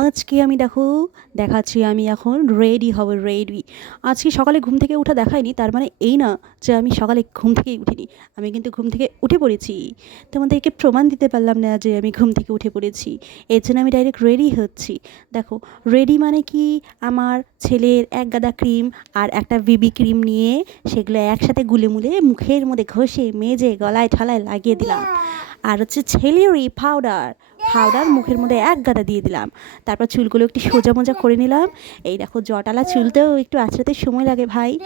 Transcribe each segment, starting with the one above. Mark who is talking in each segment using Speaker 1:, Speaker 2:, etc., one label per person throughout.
Speaker 1: আজকে আমি দেখো, দেখাচ্ছি আমি এখন রেডি হব রেডি আজকে সকালে ঘুম থেকে উঠা দেখায়নি, তার মানে এই না যে আমি সকালে ঘুম থেকেই উঠিনি। আমি কিন্তু ঘুম থেকে উঠে পড়েছি। তোমাদেরকে প্রমাণ দিতে পারলাম না যে আমি ঘুম থেকে উঠে পড়েছি। এর জন্য আমি ডাইরেক্ট রেডি হচ্ছি। দেখো রেডি মানে কি? আমার ছেলের এক গাদা ক্রিম আর একটা বিবি ক্রিম নিয়ে সেগুলো একসাথে গুলে মুলে মুখের মধ্যে ঘষে, মেজে, গলায় ঠলায় লাগিয়ে দিলাম। আর হচ্ছে ছেলেরই পাউডার পাউডার মুখের মধ্যে এক গাদা দিয়ে দিলাম। তারপর চুলগুলো একটু সোজা মোজা করে নিলাম। এই দেখো, জটালা চুলতেও একটু আঁচড়াতে সময় লাগে ভাই।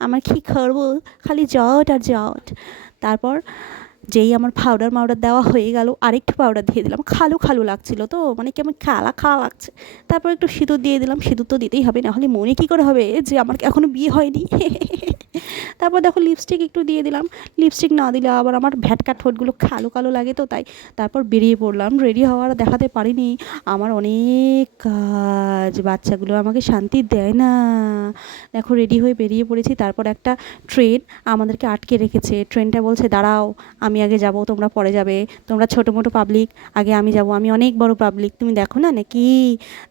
Speaker 1: আমার কি করব? খালি জট আর জট। তারপর যেই আমার পাউডার মাউডার দেওয়া হয়ে গেল, আরেকটু পাউডার দিয়ে দিলাম। খালো খালো লাগছিল তো মানে কেমন খালা খাওয়া লাগছে। তারপর একটু সিঁদুর দিয়ে দিলাম। সিঁদুর তো দিতেই হবে, না হলে মনে কী করে হবে যে আমার এখনও বিয়ে হয়নি। তারপর দেখো লিপস্টিক একটু দিয়ে দিলাম। লিপস্টিক না দিলে আবার আমার ভ্যাটকা ঠোঁটগুলো কালো কালো লাগে তো, তাই তারপর বেরিয়ে পড়লাম। রেডি হওয়ার দেখাতে পারিনি। আমার অনেক কাজ, বাচ্চাগুলো আমাকে শান্তি দেয় না। দেখো রেডি হয়ে বেরিয়ে পড়েছি। তারপর একটা ট্রেন আমাদেরকে আটকে রেখেছে। ট্রেনটা বলছে, দাঁড়াও, আমি আগে যাব, তোমরা পরে যাবে। তোমরা ছোটো মোটো পাবলিক আগে আমি যাব। আমি অনেক বড় পাবলিক তুমি দেখো না নাকি?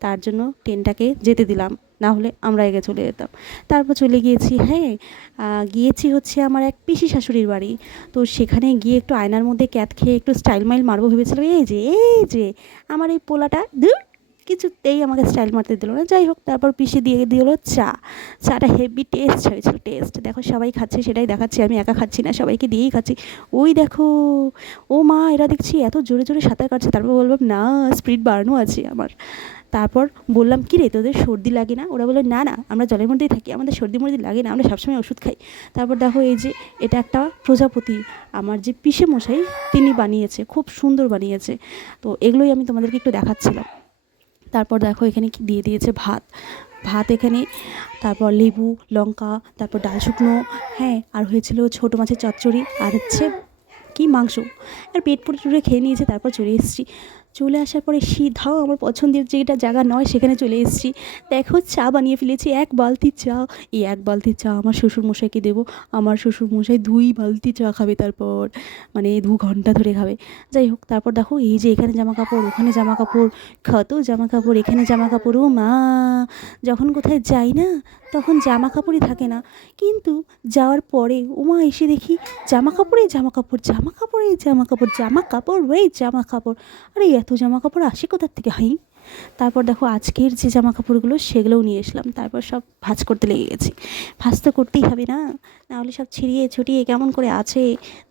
Speaker 1: তার জন্য ট্রেনটাকে যেতে দিলাম। না হলে আমরা এগে চলে যেতাম। তারপর চলে গিয়েছি হ্যাঁ গিয়েছি হচ্ছে আমার এক পিসি শাশুড়ির বাড়ি। তো সেখানে গিয়ে একটু আয়নার মধ্যে ক্যাত খেয়ে একটু স্টাইল মাইল মারবো ভেবেছিলাম, এই যে এই যে, আমার এই পোলাটা দূর কিছুতেই আমাকে স্টাইল মারতে দিল না। যাই হোক, তারপর পিসি দিয়ে দিল চা। চাটা হেভি টেস্ট হয়েছিল, টেস্ট। দেখো সবাই খাচ্ছে, সেটাই দেখাচ্ছি, আমি একা খাচ্ছি না, সবাইকে দিয়েই খাচ্ছি। ওই দেখো, ও মা, এরা দেখছি এত জোরে জোরে সাঁতার কাটছে, তারপর বললাম, না, স্পিড বাড়ানো আছে আমার। তারপর বললাম কী রে তোদের সর্দি লাগে না? ওরা বলল, না না, আমরা জলের মধ্যেই থাকি, আমাদের সর্দি মর্দি লাগে না, আমরা সবসময় ওষুধ খাই। তারপর দেখো এই যে এটা একটা প্রজাপতি, আমার যে পিসে মশাই, তিনি বানিয়েছে, খুব সুন্দর বানিয়েছে। তো এগুলোই আমি তোমাদেরকে একটু দেখাচ্ছিলাম। তারপর দেখো এখানে কি দিয়ে দিয়েছে ভাত। ভাত এখানে, তারপর লেবু, লঙ্কা, তারপর ডাল শুকনো হ্যাঁ আর হয়েছিল ছোটো মাছের চচ্চড়ি, আর হচ্ছে কি মাংস। আর পেট পুরে টুরে খেয়ে নিয়েছে, তারপর চলে এসেছি। চলে আসার পরে সিধাও আমার পছন্দের যেটা জায়গা নয়, সেখানে চলে এসেছি। দেখো, চা বানিয়ে ফেলেছি, এক বালতি চা। এই এক বালতি চা আমার শ্বশুরমশাইকে দেবো। আমার শ্বশুরমশাই দুই বালতি চা খাবে তারপর মানে দু ঘণ্টা ধরে খাবে। যাই হোক, তারপর দেখো, এই যে এখানে জামা কাপড় ওখানে জামা কাপড় কত জামা কাপড় এখানে জামা কাপড় ও মা, যখন কোথায় যাই না, তখন জামা কাপড়ই থাকে না। কিন্তু যাওয়ার পরে ওমা এসে দেখি জামা কাপড়ে জামা কাপড় জামা কাপড়ে জামা কাপড় জামা কাপড় ওই জামা কাপড় আরে এত জামা কাপড় আসে কোথার থেকে, হাই? তারপর দেখো আজকের যে জামা কাপড়গুলো সেগুলোও নিয়ে এসলাম। তারপর সব ভাজ করতে লেগে গেছি। ভাজ তো করতেই হবে না, নাহলে সব ছিঁড়িয়ে ছুটিয়ে কেমন করে আছে,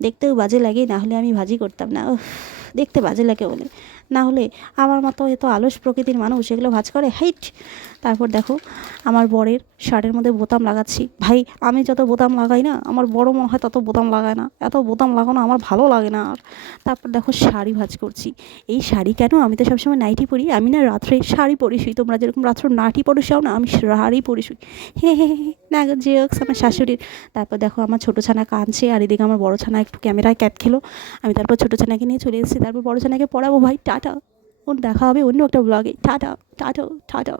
Speaker 1: দেখতেও বাজে লাগে, নাহলে আমি ভাজি করতাম না দেখতে বাজে লাগে বলে। না হলে আমার মতো এত আলস প্রকৃতির মানুষ এগুলো ভাজ করে, হাইট। তারপর দেখো, আমার বরের শার্টের মধ্যে বোতাম লাগাচ্ছি। ভাই, আমি যত বোতাম লাগাই না, আমার বড় মনে হয় তত বোতাম লাগায় না। এত বোতাম লাগানো আমার ভালো লাগে না আর। তারপর দেখো, শাড়ি ভাজ করছি। এই শাড়ি কেন? আমি তো সবসময় নাইটি পরি, আমি না রাত্রে শাড়ি পরি শুই। তোমরা যেরকম রাত্রে নাটি পরে শুও না, আমি শাড়ি পরি শুই। হে হে হে না হোক, আমার শাশুড়ির। তারপর দেখো, আমার ছোটো ছানা কাঁদছে, আর এদিকে আমার বড় ছানা একটু ক্যামেরায় ক্যাট খেলো। আমি তারপর ছোটো ছানাকে নিয়ে চলে এসেছি। তারপর বড় ছানাকে পড়াবো ভাই, টাটা। ওর দেখা হবে অন্য একটা ব্লগে টাটা টাটা টাটা।